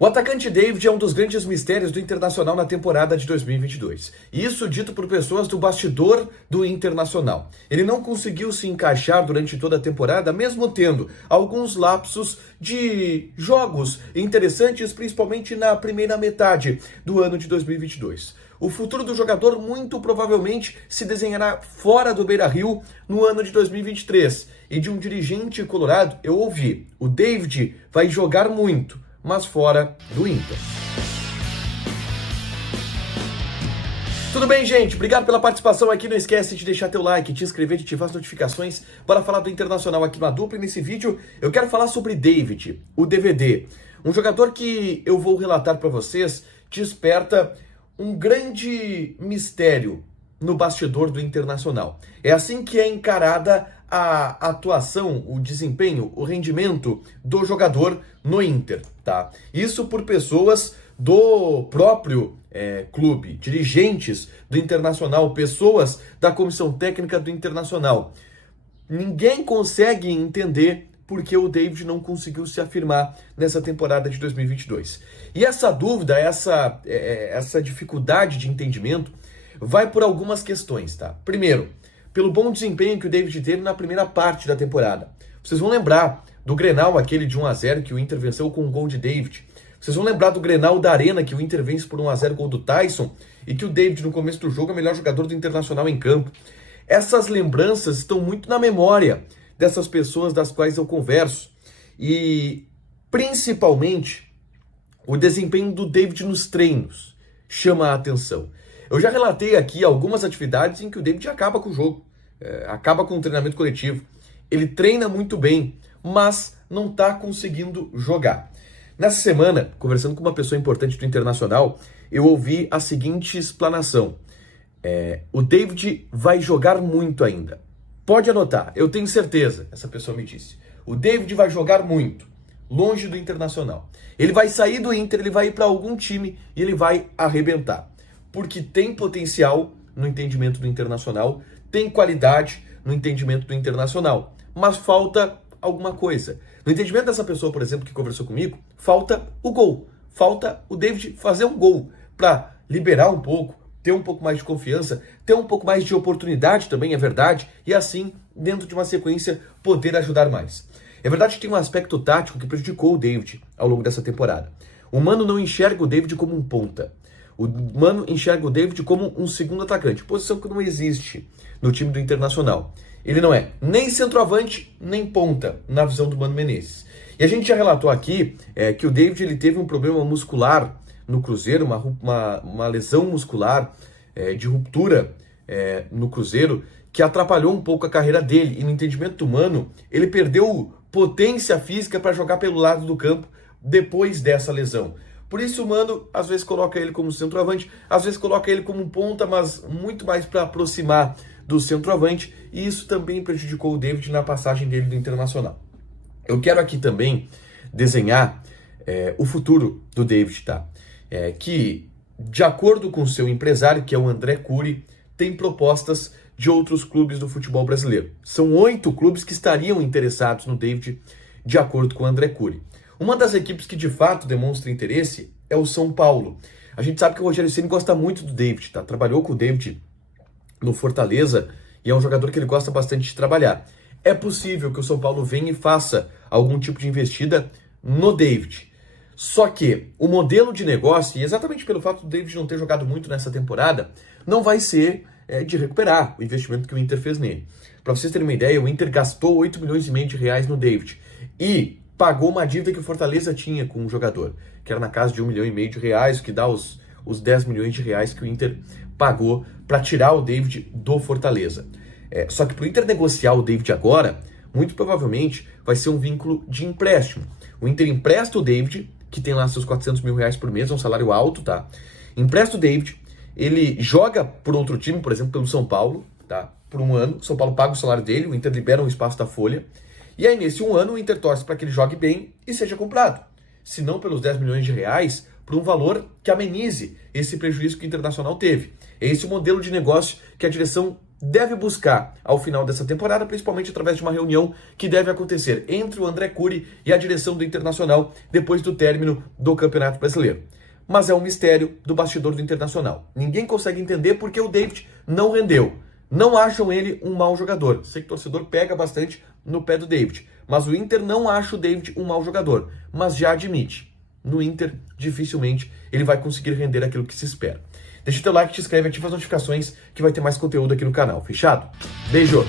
O atacante David é um dos grandes mistérios do Internacional na temporada de 2022. Isso dito por pessoas do bastidor do Internacional. Ele não conseguiu se encaixar durante toda a temporada, mesmo tendo alguns lapsos de jogos interessantes, principalmente na primeira metade do ano de 2022. O futuro do jogador muito provavelmente se desenhará fora do Beira-Rio no ano de 2023. E de um dirigente colorado eu ouvi: o David vai jogar muito, mas fora do Inter. Tudo bem, gente? Obrigado pela participação aqui. Não esquece de deixar teu like, te inscrever e ativar as notificações para falar do Internacional aqui na dupla. E nesse vídeo eu quero falar sobre David, o DVD. Um jogador que eu vou relatar para vocês desperta um grande mistério no bastidor do Internacional. É assim que é encarada a atuação, o desempenho, o rendimento do jogador no Inter, tá? Isso por pessoas do próprio clube, dirigentes do Internacional, pessoas da comissão técnica do Internacional. Ninguém consegue entender por que o David não conseguiu se afirmar nessa temporada de 2022. E essa dúvida, essa dificuldade de entendimento vai por algumas questões, tá? Primeiro, pelo bom desempenho que o David teve na primeira parte da temporada. Vocês vão lembrar do Grenal, aquele de 1-0 que o Inter venceu com um gol de David. Vocês vão lembrar do Grenal da Arena, que o Inter vence por 1-0, gol do Tyson, e que o David, no começo do jogo, é o melhor jogador do Internacional em campo. Essas lembranças estão muito na memória dessas pessoas das quais eu converso. E, principalmente, o desempenho do David nos treinos chama a atenção. Eu já relatei aqui algumas atividades em que o David acaba com o jogo, acaba com o treinamento coletivo. Ele treina muito bem, mas não está conseguindo jogar. Nessa semana, conversando com uma pessoa importante do Internacional, eu ouvi a seguinte explanação: o David vai jogar muito ainda. Pode anotar, eu tenho certeza, essa pessoa me disse. O David vai jogar muito, longe do Internacional. Ele vai sair do Inter, ele vai ir para algum time e ele vai arrebentar. Porque tem potencial no entendimento do Internacional, tem qualidade no entendimento do Internacional, mas falta alguma coisa. No entendimento dessa pessoa, por exemplo, que conversou comigo, falta o gol. Falta o David fazer um gol para liberar um pouco, ter um pouco mais de confiança, ter um pouco mais de oportunidade também, é verdade, e assim, dentro de uma sequência, poder ajudar mais. É verdade que tem um aspecto tático que prejudicou o David ao longo dessa temporada. O Mano não enxerga o David como um ponta. O Mano enxerga o David como um segundo atacante, posição que não existe no time do Internacional. Ele não é nem centroavante, nem ponta, na visão do Mano Menezes. E a gente já relatou aqui que o David ele teve um problema muscular no Cruzeiro, uma lesão muscular de ruptura no Cruzeiro, que atrapalhou um pouco a carreira dele. E no entendimento do Mano, ele perdeu potência física para jogar pelo lado do campo depois dessa lesão. Por isso o Mano às vezes coloca ele como centroavante, às vezes coloca ele como ponta, mas muito mais para aproximar do centroavante, e isso também prejudicou o David na passagem dele do Internacional. Eu quero aqui também desenhar o futuro do David, tá? Que, de acordo com o seu empresário, que é o André Cury, tem propostas de outros clubes do futebol brasileiro. São 8 clubes que estariam interessados no David, de acordo com o André Cury. Uma das equipes que de fato demonstra interesse é o São Paulo. A gente sabe que o Rogério Ceni gosta muito do David, tá? Trabalhou com o David no Fortaleza e é um jogador que ele gosta bastante de trabalhar. É possível que o São Paulo venha e faça algum tipo de investida no David. Só que o modelo de negócio, e exatamente pelo fato do David não ter jogado muito nessa temporada, não vai ser de recuperar o investimento que o Inter fez nele. Para vocês terem uma ideia, o Inter gastou 8 milhões e meio de reais no David e pagou uma dívida que o Fortaleza tinha com o jogador, que era na casa de 1,5 milhão de reais, que dá os 10 milhões de reais que o Inter pagou para tirar o David do Fortaleza. Só que para o Inter negociar o David agora, muito provavelmente vai ser um vínculo de empréstimo. O Inter empresta o David, que tem lá seus 400 mil reais por mês, é um salário alto, tá? Empresta o David, ele joga por outro time, por exemplo, pelo São Paulo, tá? Por um ano, o São Paulo paga o salário dele, o Inter libera um espaço da folha, e aí nesse um ano o Inter torce para que ele jogue bem e seja comprado. Se não pelos 10 milhões de reais, por um valor que amenize esse prejuízo que o Internacional teve. É esse o modelo de negócio que a direção deve buscar ao final dessa temporada, principalmente através de uma reunião que deve acontecer entre o André Cury e a direção do Internacional depois do término do Campeonato Brasileiro. Mas é um mistério do bastidor do Internacional. Ninguém consegue entender porque o David não rendeu. Não acham ele um mau jogador. Sei que o torcedor pega bastante no pé do David, mas o Inter não acha o David um mau jogador, mas já admite. No Inter, dificilmente ele vai conseguir render aquilo que se espera. Deixa o teu like, te inscreve, ativa as notificações que vai ter mais conteúdo aqui no canal. Fechado? Beijo!